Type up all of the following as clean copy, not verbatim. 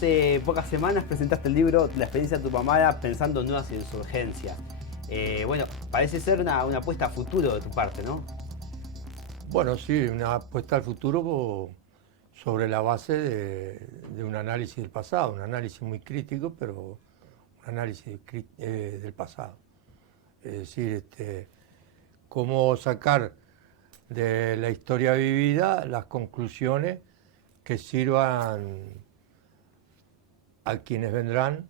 Hace pocas semanas presentaste el libro La experiencia de tu mamá pensando en nuevas insurgencias. Bueno, parece ser una apuesta a futuro de tu parte, ¿no? Bueno, sí, una apuesta al futuro sobre la base de un análisis del pasado, un análisis muy crítico, pero un análisis del pasado. Es decir, cómo sacar de la historia vivida las conclusiones que sirvan a quienes vendrán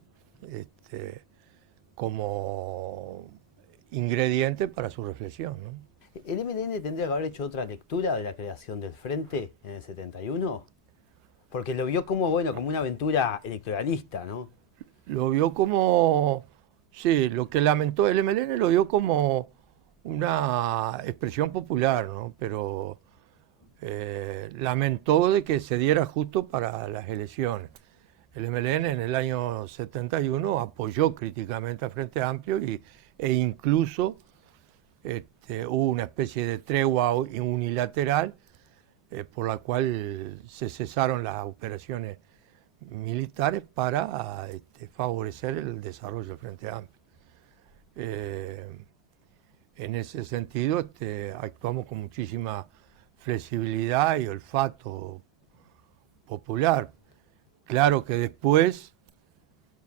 como ingrediente para su reflexión, ¿no? ¿El MLN tendría que haber hecho otra lectura de la creación del Frente en el 71? Porque lo vio como, bueno, como una aventura electoralista, ¿no? Lo vio como, sí, lo que lamentó el MLN lo vio como una expresión popular, ¿no? Pero lamentó de que se diera justo para las elecciones. El MLN en el año 71 apoyó críticamente al Frente Amplio e incluso hubo una especie de tregua unilateral por la cual se cesaron las operaciones militares para favorecer el desarrollo del Frente Amplio. En ese sentido actuamos con muchísima flexibilidad y olfato popular. Claro que después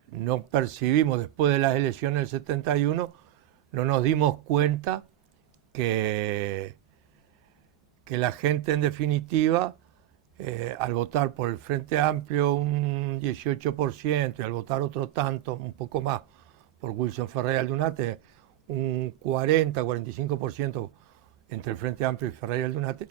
no percibimos, después de las elecciones del 71, no nos dimos cuenta que la gente en definitiva, al votar por el Frente Amplio un 18% y al votar otro tanto, un poco más, por Wilson Ferreira Aldunate, un 40-45% entre el Frente Amplio y Ferreira Aldunate,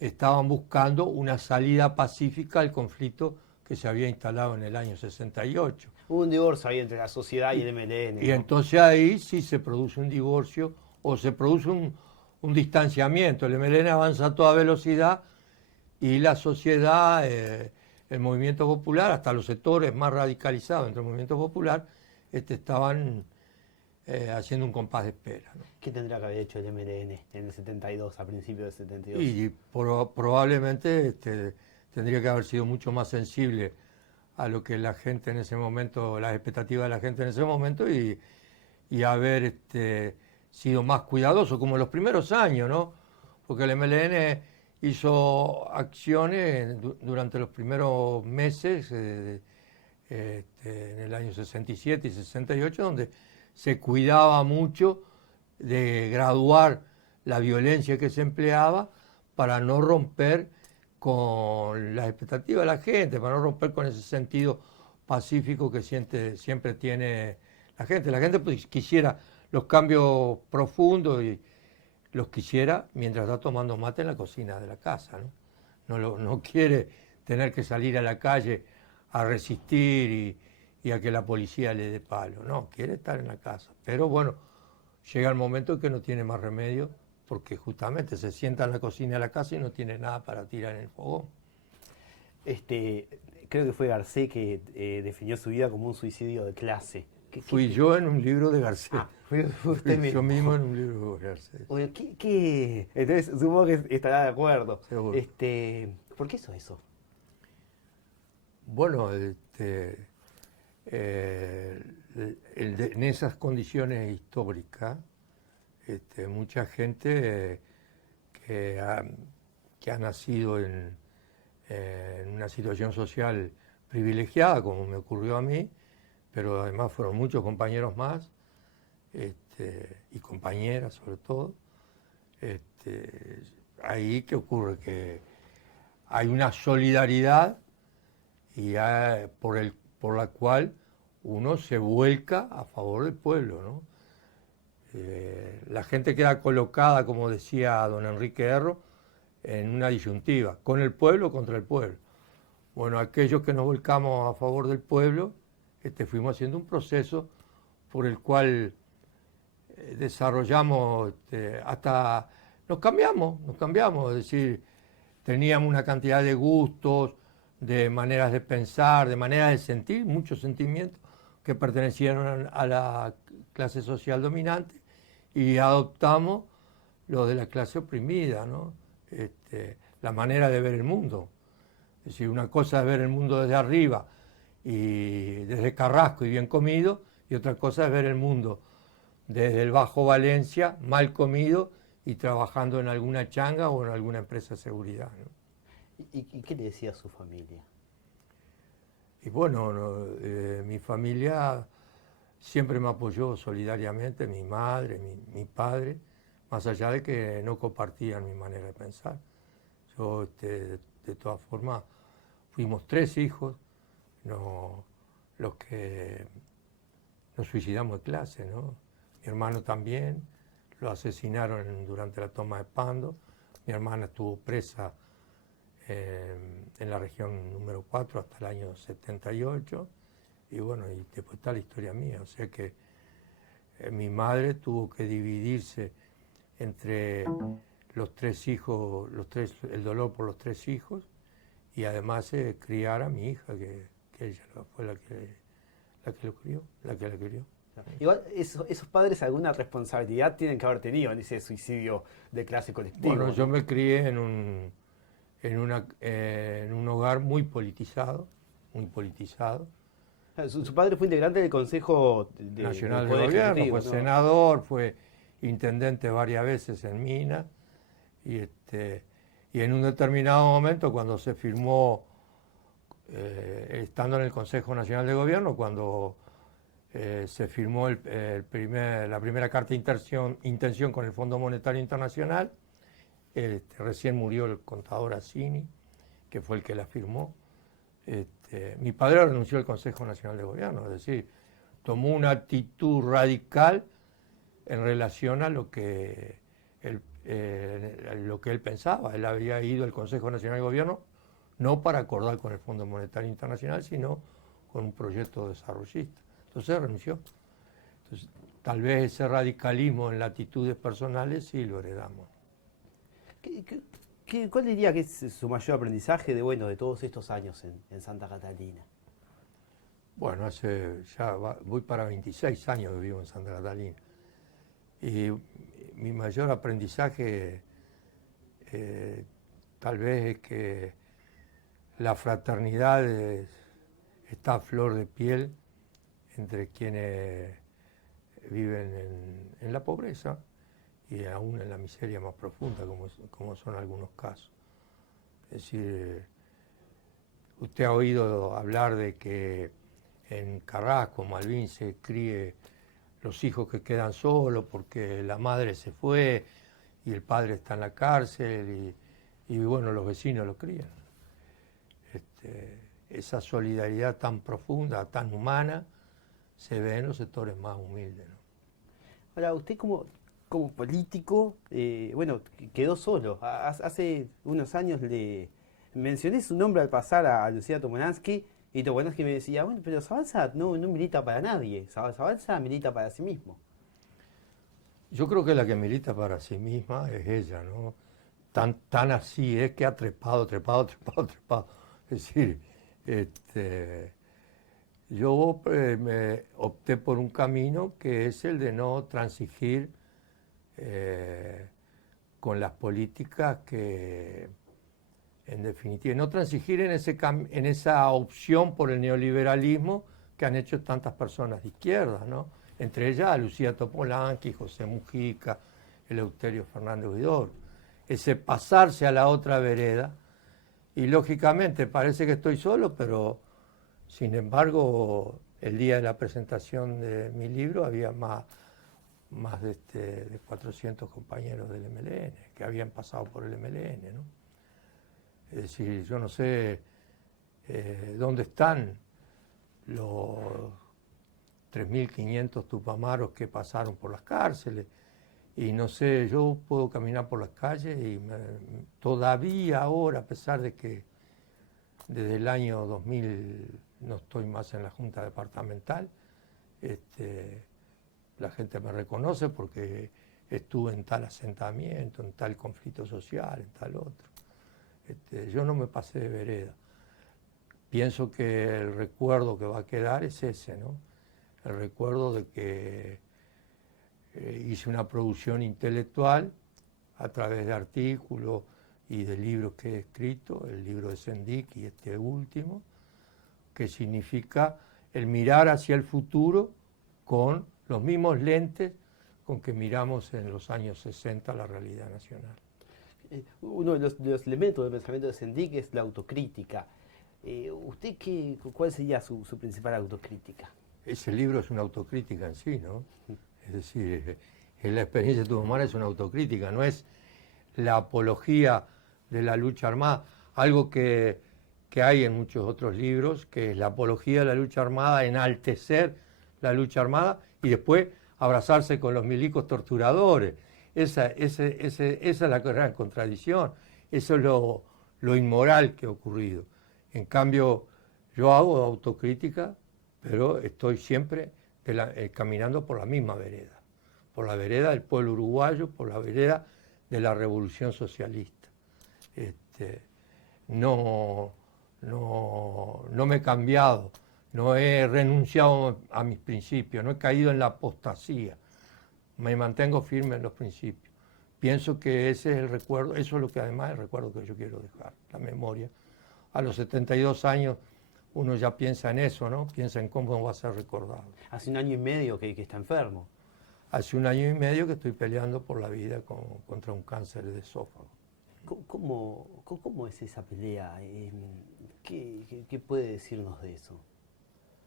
estaban buscando una salida pacífica al conflicto que se había instalado en el año 68. Hubo un divorcio ahí entre la sociedad y el MLN, Y ¿no? entonces ahí sí se produce un divorcio o se produce un distanciamiento. El MLN avanza a toda velocidad y la sociedad, el movimiento popular, hasta los sectores más radicalizados entre el movimiento popular, estaban haciendo un compás de espera, ¿no? ¿Qué tendría que haber hecho el MLN en el 72, a principios del 72? Y probablemente tendría que haber sido mucho más sensible a lo que la gente en ese momento, las expectativas de la gente en ese momento y haber sido más cuidadoso, como en los primeros años, ¿no? Porque el MLN hizo acciones durante los primeros meses, en el año 67 y 68, donde se cuidaba mucho de graduar la violencia que se empleaba para no romper con las expectativas de la gente, para no romper con ese sentido pacífico que siempre tiene la gente. La gente pues, quisiera los cambios profundos y los quisiera mientras está tomando mate en la cocina de la casa, ¿no? No quiere tener que salir a la calle a resistir y a que la policía le dé palo, no, quiere estar en la casa. Pero bueno, llega el momento en que no tiene más remedio porque justamente se sienta en la cocina de la casa y no tiene nada para tirar en el fogón. Creo que fue Garcés que definió su vida como un suicidio de clase. Fui yo en un libro de Garcés. Fue usted mismo. Yo mismo en un libro de Garcés. Bueno, Entonces supongo que estará de acuerdo. Seguro. ¿Por qué hizo eso? Bueno, en esas condiciones históricas, mucha gente que ha nacido en una situación social privilegiada, como me ocurrió a mí, pero además fueron muchos compañeros más, y compañeras sobre todo, ahí que ocurre que hay una solidaridad y por la cual uno se vuelca a favor del pueblo, ¿no? La gente queda colocada, como decía don Enrique Erro, en una disyuntiva, con el pueblo o contra el pueblo. Bueno, aquellos que nos volcamos a favor del pueblo, fuimos haciendo un proceso por el cual desarrollamos, hasta nos cambiamos, es decir, teníamos una cantidad de gustos, de maneras de pensar, de maneras de sentir, muchos sentimientos que pertenecieron a la clase social dominante y adoptamos los de la clase oprimida, ¿no? La manera de ver el mundo. Es decir, una cosa es ver el mundo desde arriba y desde Carrasco y bien comido, y otra cosa es ver el mundo desde el Bajo Valencia, mal comido y trabajando en alguna changa o en alguna empresa de seguridad, ¿no? ¿Y qué le decía a su familia? Y bueno, mi familia siempre me apoyó solidariamente, mi madre, mi padre, más allá de que no compartían mi manera de pensar. Yo, de todas formas, fuimos 3 hijos, no, los que nos suicidamos de clase, ¿no? Mi hermano también, lo asesinaron durante la toma de Pando. Mi hermana estuvo presa en la región número 4 hasta el año 78. Y bueno, y después está la historia mía. O sea que mi madre tuvo que dividirse entre los 3 hijos, el dolor por los 3 hijos, y además criar a mi hija, que ella fue la que lo crió, la que la crió. Igual, esos padres alguna responsabilidad tienen que haber tenido en ese suicidio de clase colectivo. Bueno, yo ¿no? me crié en un hogar muy politizado, muy politizado. Su padre fue integrante del Consejo Nacional del de Poder Gobierno, Ejecutivo, fue ¿no? senador, fue intendente varias veces en Minas, y, y en un determinado momento cuando se firmó, estando en el Consejo Nacional de Gobierno, cuando se firmó la primera carta de intención con el Fondo Monetario Internacional, recién murió el contador Assini, que fue el que la firmó. Mi padre renunció al Consejo Nacional de Gobierno, es decir, tomó una actitud radical en relación a lo que él pensaba. Él había ido al Consejo Nacional de Gobierno no para acordar con el Fondo Monetario Internacional, sino con un proyecto desarrollista. Entonces renunció. Entonces, tal vez ese radicalismo en las actitudes personales sí lo heredamos. ¿Cuál diría que es su mayor aprendizaje de todos estos años en Santa Catalina? Bueno, voy para 26 años que vivo en Santa Catalina. Y mi mayor aprendizaje tal vez es que la fraternidad está a flor de piel entre quienes viven en la pobreza y aún en la miseria más profunda, como son algunos casos. Es decir, usted ha oído hablar de que en Carrasco, Malvin, se críe los hijos que quedan solos porque la madre se fue y el padre está en la cárcel y bueno, los vecinos lo crían. Esa solidaridad tan profunda, tan humana, se ve en los sectores más humildes, ¿no? Ahora, usted como político, quedó solo. Hace unos años le mencioné su nombre al pasar a Lucía Tomonansky, y Tomonansky me decía, bueno, pero Zabalza no milita para nadie, Zabalza milita para sí mismo. Yo creo que la que milita para sí misma es ella, ¿no? Tan así es que ha trepado. Es decir, yo me opté por un camino que es el de no transigir con las políticas que, en definitiva, no transigir en esa opción por el neoliberalismo que han hecho tantas personas de izquierda, ¿no? Entre ellas Lucía Topolansky, José Mujica, Eleuterio Fernández Huidobro. Ese pasarse a la otra vereda, y lógicamente parece que estoy solo, pero sin embargo el día de la presentación de mi libro había más de 400 compañeros del MLN que habían pasado por el MLN, ¿no? Es decir, yo no sé dónde están los 3.500 tupamaros que pasaron por las cárceles. Y no sé, yo puedo caminar por las calles y todavía ahora, a pesar de que desde el año 2000 no estoy más en la Junta Departamental, la gente me reconoce porque estuve en tal asentamiento, en tal conflicto social, en tal otro. Yo no me pasé de vereda. Pienso que el recuerdo que va a quedar es ese, ¿no? El recuerdo de que hice una producción intelectual a través de artículos y de libros que he escrito, el libro de Sendik y este último, que significa el mirar hacia el futuro con los mismos lentes con que miramos en los años 60 la realidad nacional. Uno de los elementos del pensamiento de Sendik es la autocrítica. ¿Usted cuál sería su principal autocrítica? Ese libro es una autocrítica en sí, ¿no? Es decir, la experiencia tucumana es una autocrítica, no es la apología de la lucha armada, algo que hay en muchos otros libros, que es la apología de la lucha armada, enaltecer la lucha armada y después abrazarse con los milicos torturadores. Esa es la gran contradicción, eso es lo inmoral que ha ocurrido. En cambio, yo hago autocrítica, pero estoy siempre caminando por la misma vereda, por la vereda del pueblo uruguayo, por la vereda de la revolución socialista. No me he cambiado, no he renunciado a mis principios, no he caído en la apostasía, me mantengo firme en los principios. Pienso que ese es el recuerdo, eso es lo que además es el recuerdo que yo quiero dejar, la memoria. A los 72 años uno ya piensa en eso, ¿no? Piensa en cómo va a ser recordado. Hace 1 año y medio que está enfermo. Hace 1 año y medio que estoy peleando por la vida contra un cáncer de esófago. ¿Cómo es esa pelea? ¿Qué puede decirnos de eso?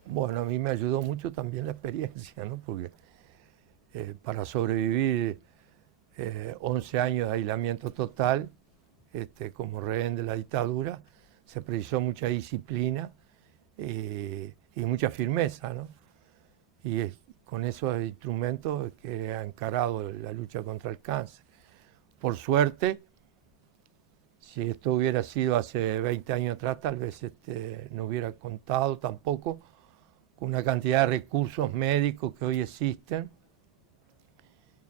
Bueno, a mí me ayudó mucho también la experiencia, ¿no? Porque para sobrevivir 11 años de aislamiento total, como rehén de la dictadura, se precisó mucha disciplina y mucha firmeza, ¿no? Y con esos instrumentos que ha encarado la lucha contra el cáncer. Por suerte, si esto hubiera sido hace 20 años atrás, tal vez no hubiera contado tampoco con una cantidad de recursos médicos que hoy existen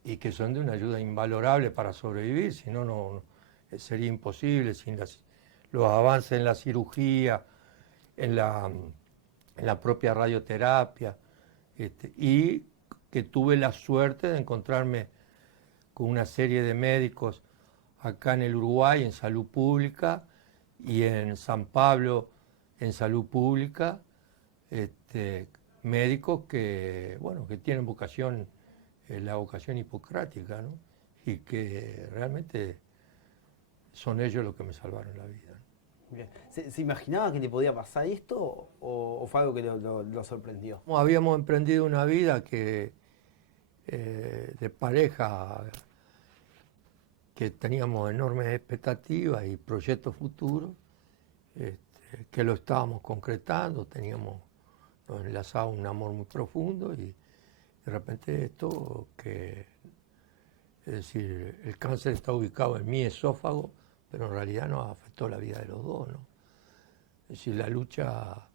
y que son de una ayuda invalorable para sobrevivir, si no, no sería imposible sin los avances en la cirugía, en la propia radioterapia, y que tuve la suerte de encontrarme con una serie de médicos acá en el Uruguay, en salud pública, y en San Pablo, en salud pública, médicos que tienen vocación, la vocación hipocrática, ¿no? Y que realmente son ellos los que me salvaron la vida. Bien. ¿Se imaginaba que le podía pasar esto o fue algo que lo sorprendió? Habíamos emprendido una vida de pareja, que teníamos enormes expectativas y proyectos futuros, que lo estábamos concretando, nos enlazaba un amor muy profundo y de repente esto es decir, el cáncer está ubicado en mi esófago, pero en realidad nos afectó la vida de los dos, ¿no? Es decir, la lucha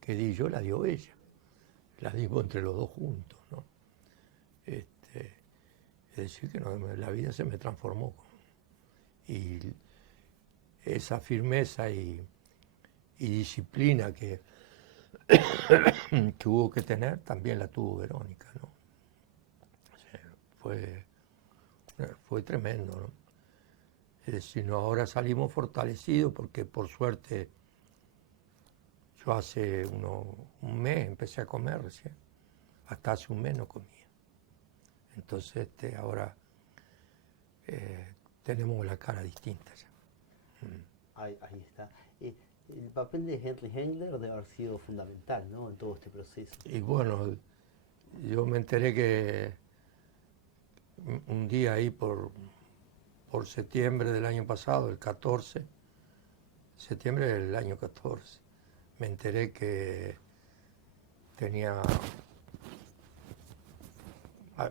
que di yo la dio ella, la dimos entre los dos juntos, ¿no? Es decir, que la vida se me transformó. Y esa firmeza y disciplina que hubo que tener, también la tuvo Verónica, ¿no? O sea, fue tremendo, ¿no? Es decir, ahora salimos fortalecidos porque por suerte yo hace un mes empecé a comer recién, hasta hace un mes no comía. Entonces ahora tenemos la cara distinta ya. Ahí está. El papel de Henry Hengler debe haber sido fundamental, ¿no?, en todo este proceso. Y bueno, yo me enteré que un día ahí por septiembre del año pasado, el 14, septiembre del año 14, me enteré que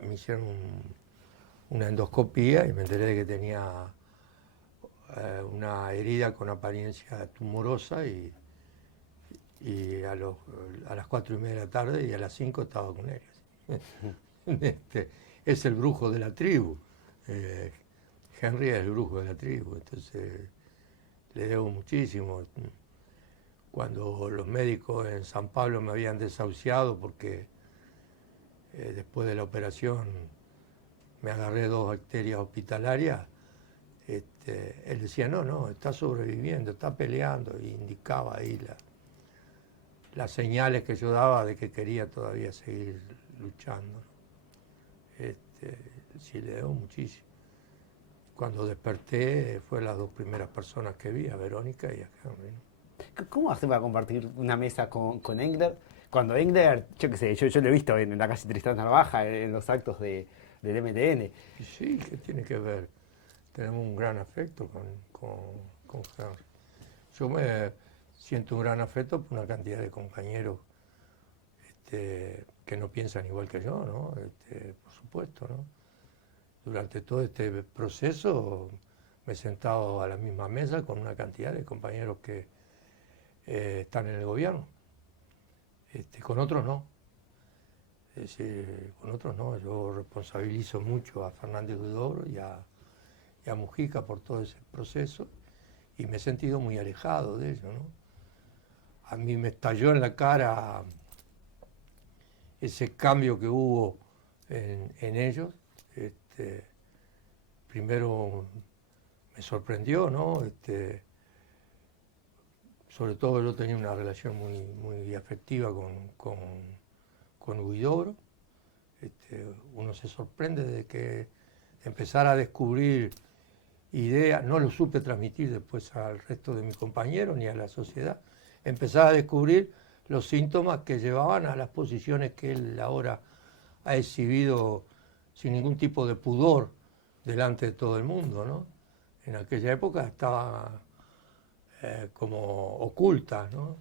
me hicieron una endoscopía y me enteré de que tenía una herida con apariencia tumorosa y a las 4:30 de la tarde y a las 5 estaba con él. Es el brujo de la tribu. Henry es el brujo de la tribu, entonces le debo muchísimo. Cuando los médicos en San Pablo me habían desahuciado porque después de la operación me agarré 2 bacterias hospitalarias, él decía, no, está sobreviviendo, está peleando, y indicaba ahí las señales que yo daba de que quería todavía seguir luchando, ¿no? Sí, le debo muchísimo. Cuando desperté fue las dos primeras personas que vi, a Verónica y a Henry, ¿no? ¿Cómo hace para compartir una mesa con Engler? Cuando Engler, yo qué sé, yo lo he visto en la calle Tristán Narvaja, en los actos del MTN. Y sí, ¿qué tiene que ver? Tenemos un gran afecto con Henry. Yo me siento un gran afecto por una cantidad de compañeros que no piensan igual que yo, ¿no? Por supuesto, ¿no? Durante todo este proceso me he sentado a la misma mesa con una cantidad de compañeros que están en el gobierno. Con otros no. Es decir, con otros no. Yo responsabilizo mucho a Fernández Huidobro y a Mujica por todo ese proceso y me he sentido muy alejado de ellos, ¿no? A mí me estalló en la cara ese cambio que hubo en ellos. Primero me sorprendió, ¿no? Sobre todo yo tenía una relación muy afectiva con Huidobro. Uno se sorprende de que empezar a descubrir ideas, no lo supe transmitir después al resto de mis compañeros ni a la sociedad, empezar a descubrir los síntomas que llevaban a las posiciones que él ahora ha exhibido sin ningún tipo de pudor delante de todo el mundo, ¿no? En aquella época estaba como oculta, ¿no?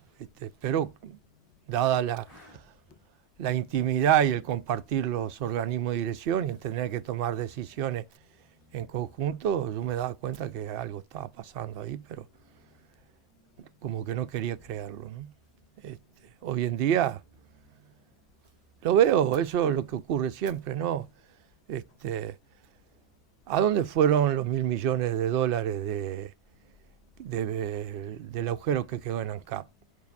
Pero dada la intimidad y el compartir los organismos de dirección y el tener que tomar decisiones en conjunto, yo me daba cuenta que algo estaba pasando ahí, pero como que no quería creerlo, ¿no? Hoy en día lo veo, eso es lo que ocurre siempre, ¿no? ¿A dónde fueron los $1.000 millones del agujero que quedó en ANCAP?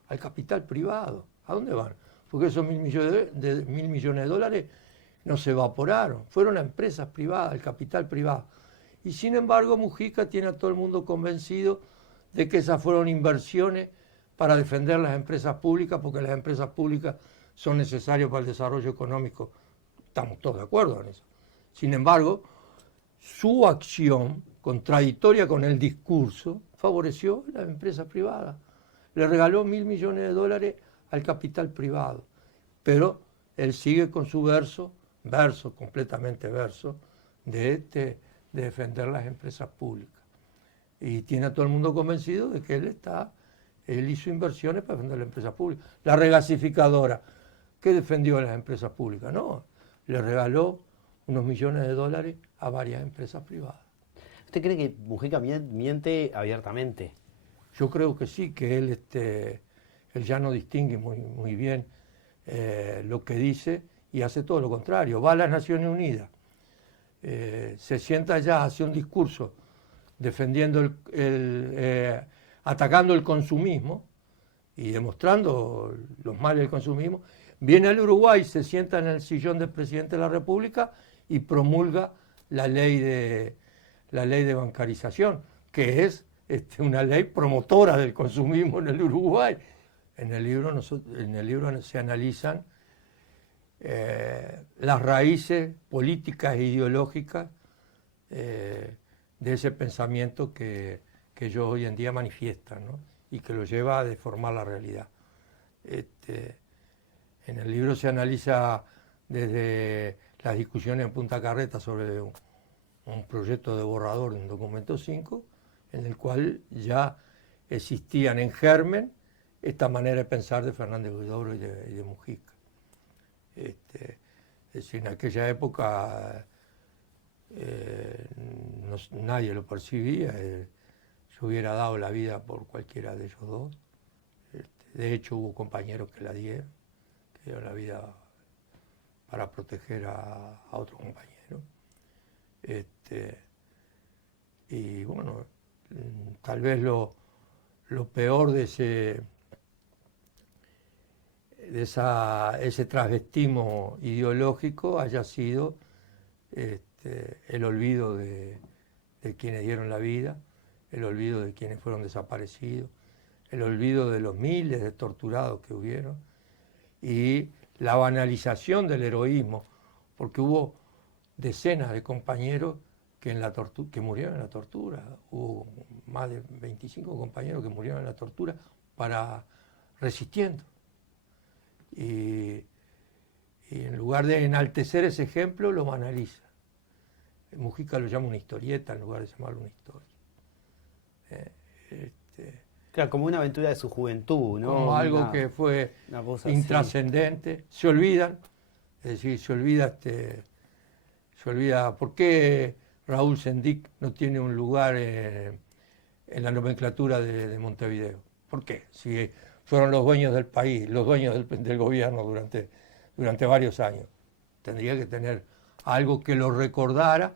Al capital privado. ¿A dónde van? Porque esos $1.000 millones no se evaporaron, fueron a empresas privadas, al capital privado. Y sin embargo Mujica tiene a todo el mundo convencido de que esas fueron inversiones para defender las empresas públicas, porque las empresas públicas son necesarias para el desarrollo económico. Estamos todos de acuerdo en eso. Sin embargo, su acción, contradictoria con el discurso, favoreció a las empresas privadas. Le regaló $1.000 millones al capital privado. Pero él sigue con su completamente verso, de defender las empresas públicas. Y tiene a todo el mundo convencido de que él hizo inversiones para defender las empresas públicas. La regasificadora, ¿qué defendió a las empresas públicas? No, le regaló unos millones de dólares a varias empresas privadas. ¿Usted cree que Mujica miente abiertamente? Yo creo que sí, que él ya no distingue muy bien lo que dice y hace todo lo contrario. Va a las Naciones Unidas, se sienta allá, hace un discurso defendiendo atacando el consumismo y demostrando los males del consumismo. Viene al Uruguay, se sienta en el sillón del presidente de la República y promulga la ley de bancarización, que es una ley promotora del consumismo en el Uruguay. En el libro se analizan las raíces políticas e ideológicas de ese pensamiento que ellos hoy en día manifiestan, ¿no? Y que lo lleva a deformar la realidad. En el libro se analiza desde las discusiones en Punta Carreta sobre un proyecto de borrador de un documento 5, en el cual ya existían en germen esta manera de pensar de Fernández Huidobro y de Mujica. Es decir, en aquella época nadie lo percibía. Yo hubiera dado la vida por cualquiera de ellos dos. De hecho, hubo compañeros que dieron la vida para proteger a otro compañero. Y bueno, tal vez lo peor de ese transvestismo ideológico haya sido el olvido de de quienes dieron la vida, el olvido de quienes fueron desaparecidos, el olvido de los miles de torturados que hubieron y la banalización del heroísmo, porque hubo decenas de compañeros que murieron en la tortura. Hubo más de 25 compañeros que murieron en la tortura resistiendo. Y en lugar de enaltecer ese ejemplo, lo banaliza. Mujica lo llama una historieta en lugar de llamarlo una historia. Claro, como una aventura de su juventud, ¿no? Como algo que fue intrascendente. Se olvidan, es decir, se olvida por qué Raúl Sendic no tiene un lugar en la nomenclatura de Montevideo. ¿Por qué? Si fueron los dueños del país, los dueños del gobierno durante varios años. Tendría que tener algo que lo recordara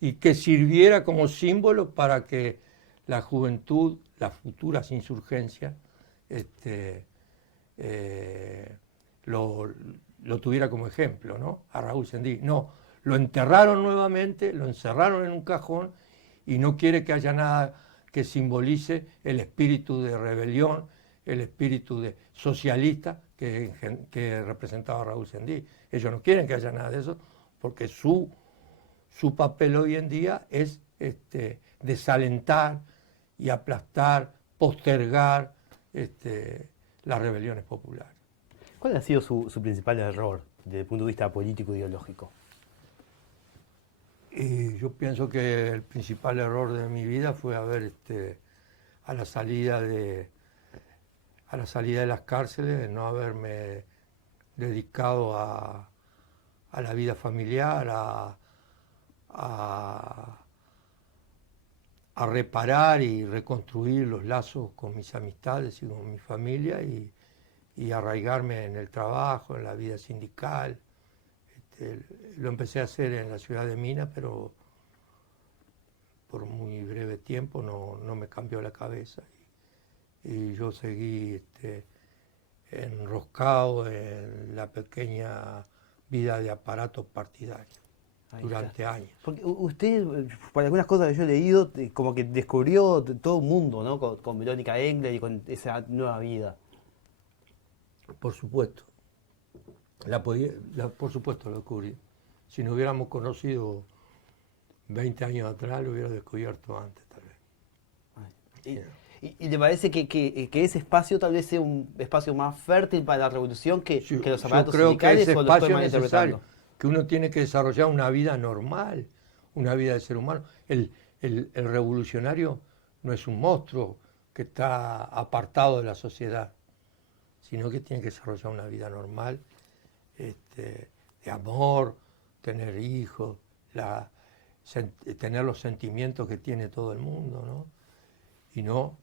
y que sirviera como símbolo para que la juventud, las futuras insurgencias, lo tuviera como ejemplo, ¿no? A Raúl Sendic. No, lo enterraron nuevamente, lo encerraron en un cajón y no quiere que haya nada que simbolice el espíritu de rebelión, el espíritu de socialista que representaba Raúl Sendic. Ellos no quieren que haya nada de eso porque su papel hoy en día es desalentar y aplastar, postergar las rebeliones populares. ¿Cuál ha sido su principal error desde el punto de vista político-ideológico? Y yo pienso que el principal error de mi vida fue haber, a la salida de las cárceles, no haberme dedicado a la vida familiar, a reparar y reconstruir los lazos con mis amistades y con mi familia y arraigarme en el trabajo, en la vida sindical. Lo empecé a hacer en la ciudad de Minas, pero por muy breve tiempo no me cambió la cabeza. Y yo seguí enroscado en la pequeña vida de aparatos partidarios durante años. Porque usted, por algunas cosas que yo he leído, como que descubrió todo un mundo, ¿no? Con Verónica Engler y con esa nueva vida. Por supuesto. Por supuesto lo descubrí. Si nos hubiéramos conocido 20 años atrás, lo hubiera descubierto antes, tal vez. ¿Y te parece que ese espacio tal vez sea un espacio más fértil para la revolución que los aparatos sindicales, o lo estoy malinterpretando? Que uno tiene que desarrollar una vida normal, una vida de ser humano. El revolucionario no es un monstruo que está apartado de la sociedad, sino que tiene que desarrollar una vida normal, de amor, tener hijos, tener los sentimientos que tiene todo el mundo, ¿no? Y no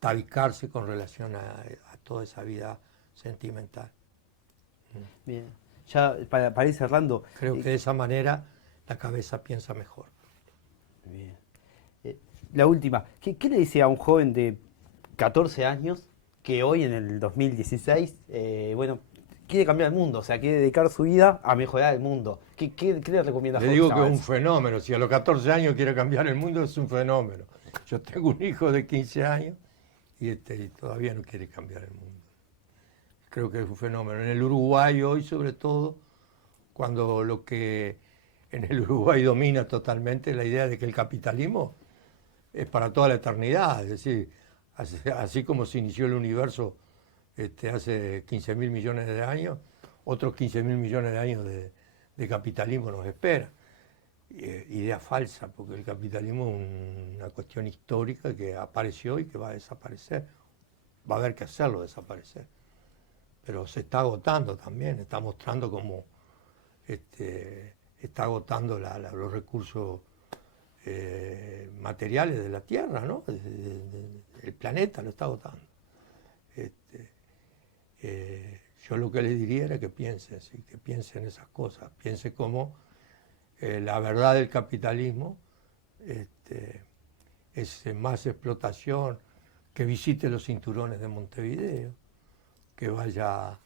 tabicarse con relación a toda esa vida sentimental. Bien. Ya para ir cerrando. Creo que de esa manera la cabeza piensa mejor. Bien. La última. ¿Qué le dice a un joven de 14 años que hoy en el 2016, quiere cambiar el mundo? O sea, quiere dedicar su vida a mejorar el mundo. ¿Qué le recomienda a Le digo que es un fenómeno. Si a los 14 años quiere cambiar el mundo, es un fenómeno. Yo tengo un hijo de 15 años y todavía no quiere cambiar el mundo. Creo que es un fenómeno. En el Uruguay hoy, sobre todo, cuando lo que en el Uruguay domina totalmente la idea de que el capitalismo es para toda la eternidad. Es decir, así como se inició el universo hace 15.000 millones de años, otros 15.000 millones de años de capitalismo nos espera. Idea falsa, porque el capitalismo es una cuestión histórica que apareció y que va a desaparecer. Va a haber que hacerlo desaparecer. Pero se está agotando también, está mostrando cómo está agotando los recursos materiales de la Tierra, ¿no? El planeta lo está agotando. Yo lo que les diría era que piensen, ¿sí? Que piensen esas cosas, piense cómo la verdad del capitalismo es más explotación, que visite los cinturones de Montevideo, que vaya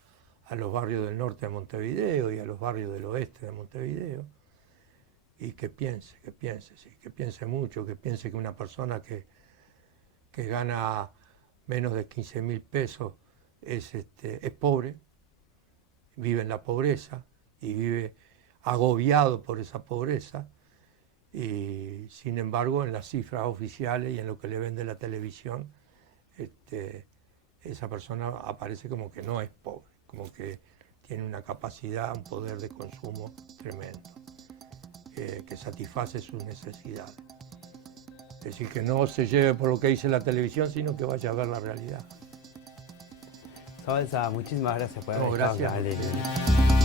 a los barrios del norte de Montevideo y a los barrios del oeste de Montevideo, y que piense, sí, que piense mucho, que piense que una persona que gana menos de 15.000 pesos es pobre, vive en la pobreza y vive agobiado por esa pobreza, y sin embargo en las cifras oficiales y en lo que le vende la televisión, esa persona aparece como que no es pobre, como que tiene una capacidad, un poder de consumo tremendo, que satisface sus necesidades. Es decir, que no se lleve por lo que dice la televisión, sino que vaya a ver la realidad. Zabalza, muchísimas gracias por haber No, estado gracias acá, a Ale. ustedes.